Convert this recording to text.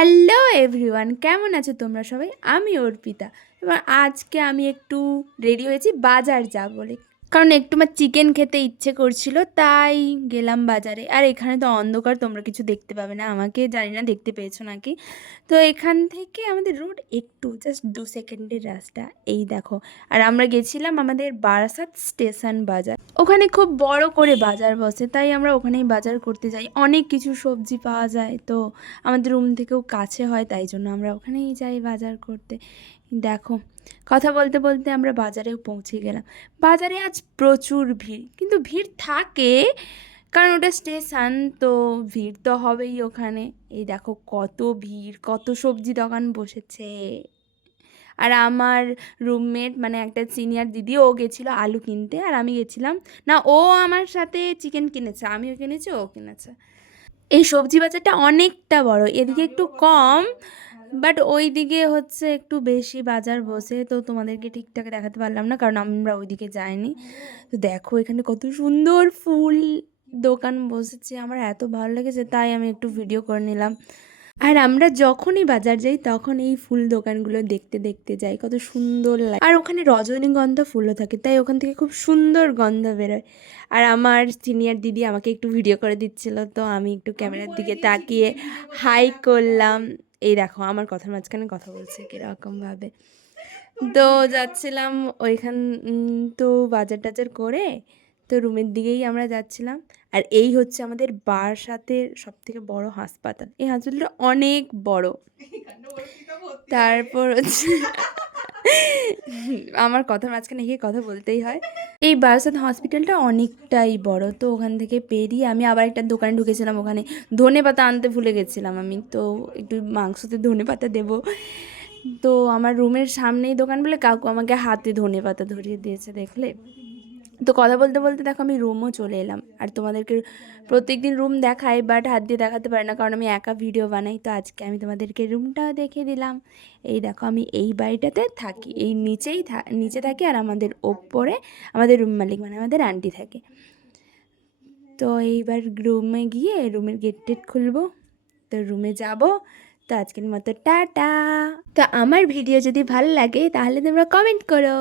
Hello everyone, কেমন আছো তোমরা সবাই? আমি অর্পিতা। এবার আজকে আমি একটু রেডি হয়েছি বাজার যাব বলে, কারণ একটু আমার চিকেন খেতে ইচ্ছে করছিল, তাই গেলাম বাজারে। আর এখানে তো অন্ধকার, তোমরা কিছু দেখতে পাবে না আমাকে, জানি না দেখতে পেয়েছো নাকি। তো এখান থেকে আমাদের রোড একটু জাস্ট 2 সেকেন্ডের রাস্তা, এই দেখো। আর আমরা গেছিলাম আমাদের বারাসাত স্টেশন বাজার, ওখানে খুব বড় করে বাজার বসে, তাই আমরা ওখানেই বাজার করতে যাই। অনেক কিছু সবজি পাওয়া যায়, তো আমাদের রুম থেকেও কাছে হয়, তাই জন্য আমরা ওখানেই যাই বাজার করতে। দেখো, কথা বলতে বলতে আমরা বাজারেও পৌঁছে গেলাম। বাজারে আজ প্রচুর ভিড়, কিন্তু ভিড় থাকে কারণ ওটা স্টেশন, তো ভিড় তো হবেই ওখানে। এই দেখো কত ভিড়, কত সবজি দোকান বসেছে। আর আমার রুমমেট মানে একটা সিনিয়র দিদি, ও গেছিলো আলু কিনতে, আর আমি গেছিলাম না, ও আমার সাথে চিকেন কিনেছে, আমিও কিনেছি, ও কিনেছে। এই সবজি বাজারটা অনেকটা বড়, এদিকে একটু কম, বাট ওই দিকে হচ্ছে একটু বেশি বাজার বসে, তো তোমাদেরকে ঠিকঠাক দেখাতে পারলাম না কারণ আমরা ওইদিকে যাইনি। তো দেখো এখানে কত সুন্দর ফুল দোকান বসেছে, আমার এত ভালো লেগেছে, তাই আমি একটু ভিডিও করে নিলাম। আর আমরা যখনই বাজার যাই তখন এই ফুল দোকানগুলো দেখতে দেখতে যাই, কত সুন্দর লাগে। আর ওখানে রজনীগন্ধা ফুলও থাকে, তাই ওখান থেকে খুব সুন্দর গন্ধ বেরোয়। আর আমার সিনিয়র দিদি আমাকে একটু ভিডিও করে দিচ্ছিল, তো আমি একটু ক্যামেরার দিকে তাকিয়ে হাই করলাম। এই দেখো আমার কথার মাঝখানে কথা বলছে কীরকমভাবে। তো যাচ্ছিলাম ওইখান, তো বাজার টাজার করে তো রুমের দিকেই আমরা যাচ্ছিলাম। আর এই হচ্ছে আমাদের বারাসাতের সব থেকে বড় হাসপাতাল, এই হাসপাতালটা অনেক বড়। তারপর হচ্ছে আমার কথার মাঝখানে গিয়ে কথা বলতেই হয়। এই বারাসাত হসপিটালটা অনেকটাই বড়, তো ওখান থেকে পেরিয়ে আমি আবার একটা দোকানে ঢুকেছিলাম, ওখানে ধনে পাতা আনতে ভুলে গেছিলাম আমি, তো একটু মাংসতে ধনে পাতা দেবো। তো আমার রুমের সামনেই দোকান বলে কাকু আমাকে হাতে ধনে পাতা ধরিয়ে দিয়েছে, দেখলে। তো কথা বলতে বলতে দেখো আমি রুমও চলে এলাম। আর তোমাদেরকে প্রত্যেকদিন রুম দেখাই, বাট হাত দিয়ে দেখাতে পারি না কারণ আমি একা ভিডিও বানাই, তো আজকে আমি তোমাদেরকে রুমটাও দেখিয়ে দিলাম। এই দেখো আমি এই বাড়িটাতে থাকি, এই নিচে থাকি, আর আমাদের ওপরে আমাদের রুম মালিক মানে আমাদের আন্টি থাকে। তো এইবার রুমে গিয়ে রুমের গেট টেট খুলবো, তো রুমে যাব। তো আজকের মতো টাটা। তো আমার ভিডিও যদি ভালো লাগে তাহলে তোমরা কমেন্ট করো।